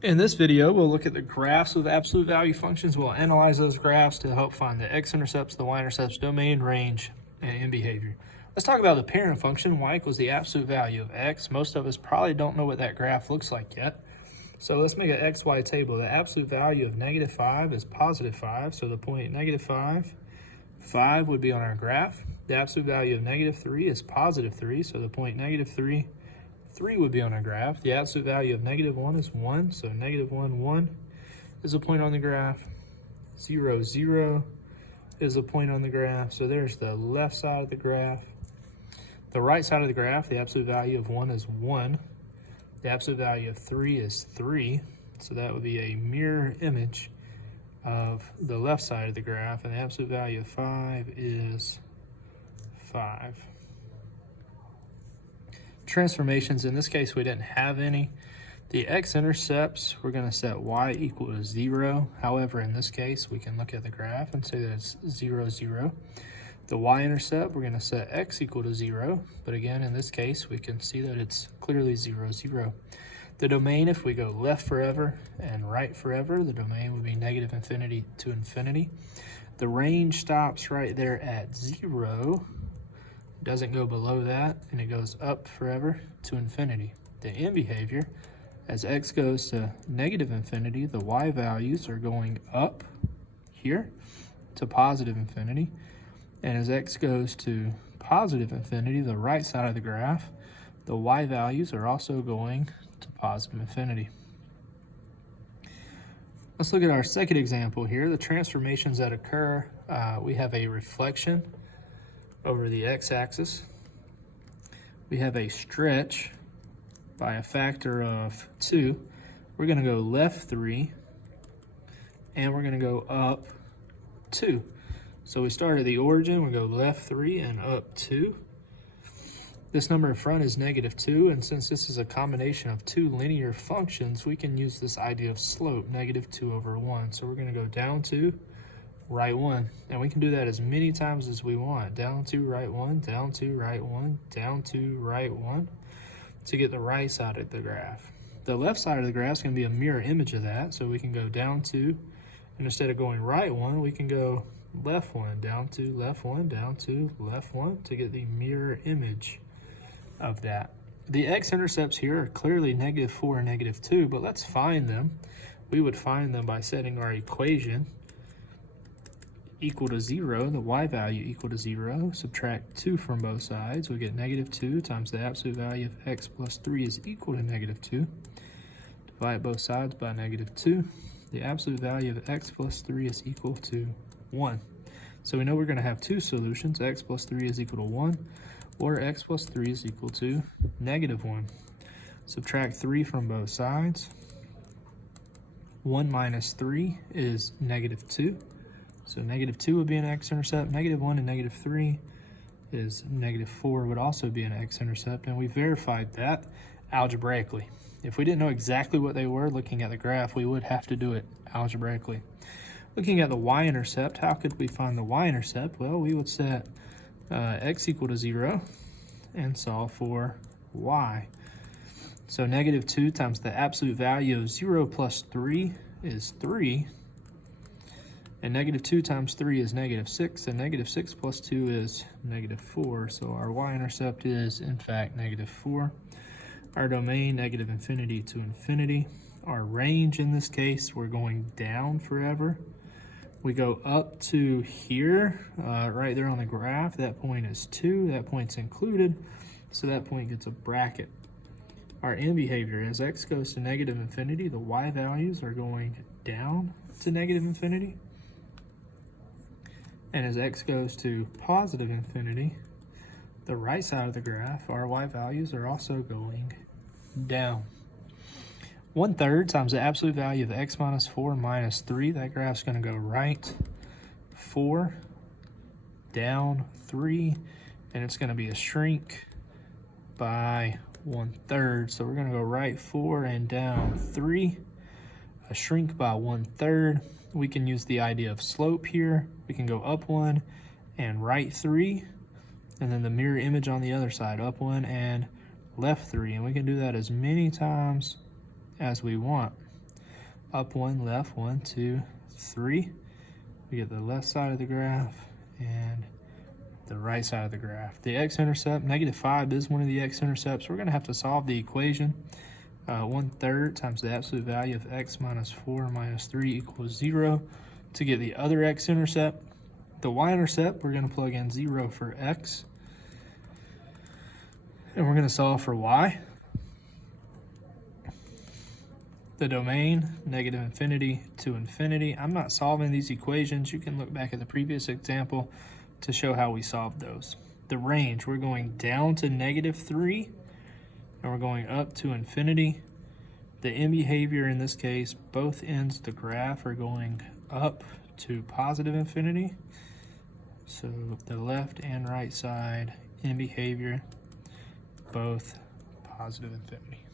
In this video, we'll look at the graphs of absolute value functions. We'll analyze those graphs to help find the x-intercepts, the y-intercepts, domain, range, and end behavior. Let's talk about the parent function, y equals the absolute value of x. Most of us probably don't know what that graph looks like yet. So let's make an xy table. The absolute value of -5 is +5, so the point -5, 5 would be on our graph. The absolute value of -3 is +3, so the point -3, 3 would be on our graph. The absolute value of -1 is 1, so -1, 1 is a point on the graph. 0, 0 is a point on the graph. So there's the left side of the graph. The right side of the graph, the absolute value of 1 is 1. The absolute value of 3 is 3. So that would be a mirror image of the left side of the graph. And the absolute value of 5 is 5. Transformations, in this case we didn't have any. The x-intercepts, we're going to set y equal to 0. However, in this case we can look at the graph and say that it's 0, 0. The y-intercept, we're going to set x equal to 0, but again in this case we can see that it's clearly 0, 0. The domain, if we go left forever and right forever, the domain would be -infinity to infinity. The range stops right there at 0. Doesn't go below that, and it goes up forever to infinity. The end behavior, as x goes to -infinity, the y values are going up here to +infinity, and as x goes to +infinity, the right side of the graph, the y values are also going to +infinity. Let's look at our second example here. The transformations that occur, we have a reflection over the x-axis. We have a stretch by a factor of 2. We're going to go left 3, and we're going to go up 2. So we start at the origin, we go left 3 and up 2. This number in front is -2, and since this is a combination of two linear functions, we can use this idea of slope, -2/1. So we're going to go down 2, right 1, and we can do that as many times as we want. Down 2, right 1, down 2, right 1, down 2, right 1, to get the right side of the graph. The left side of the graph is going to be a mirror image of that, so we can go down 2, and instead of going right 1, we can go left 1, down 2, left 1, down 2, left 1, to get the mirror image of that. The x-intercepts here are clearly -4 and -2, but let's find them. We would find them by setting our equation equal to 0, the y value equal to 0, subtract 2 from both sides, we get -2 times the absolute value of x plus 3 is equal to -2. Divide both sides by -2. The absolute value of x plus 3 is equal to 1. So we know we're going to have two solutions, x plus 3 is equal to 1, or x plus 3 is equal to -1. Subtract 3 from both sides. 1 minus 3 is -2. So -2 would be an x-intercept. -1 and -3 is -4 would also be an x-intercept, and we verified that algebraically. If we didn't know exactly what they were looking at the graph, we would have to do it algebraically. Looking at the y-intercept, how could we find the y-intercept? Well, we would set x equal to 0 and solve for y. So -2 times the absolute value of 0 plus 3 is 3. And -2 times 3 is -6, and -6 plus 2 is -4. So our y-intercept is, in fact, -4. Our domain, -infinity to infinity. Our range, in this case, we're going down forever. We go up to here, right there on the graph. That point is 2. That point's included, so that point gets a bracket. Our end behavior, as x goes to -infinity, the y values are going down to -infinity. And as x goes to +infinity, the right side of the graph, our y values are also going down. 1/3 times the absolute value of x minus 4 minus 3, that graph's going to go right 4, down 3, and it's going to be a shrink by 1/3. So we're going to go right 4 and down 3, a shrink by 1/3. We can use the idea of slope here. We can go up 1 and right 3, and then the mirror image on the other side, up 1 and left 3, and we can do that as many times as we want. up 1, left 1, 2, 3. We get the left side of the graph and the right side of the graph. The x-intercept, -5 is one of the x-intercepts. We're going to have to solve the equation. 1/3 times the absolute value of x minus 4 minus 3 equals 0 to get the other x-intercept. The y-intercept, we're going to plug in 0 for x. And we're going to solve for y. The domain, -infinity to infinity. I'm not solving these equations. You can look back at the previous example to show how we solved those. The range, we're going down to -3, and we're going up to infinity. The end behavior in this case, both ends of the graph are going up to positive infinity. So the left and right side end behavior, both positive infinity.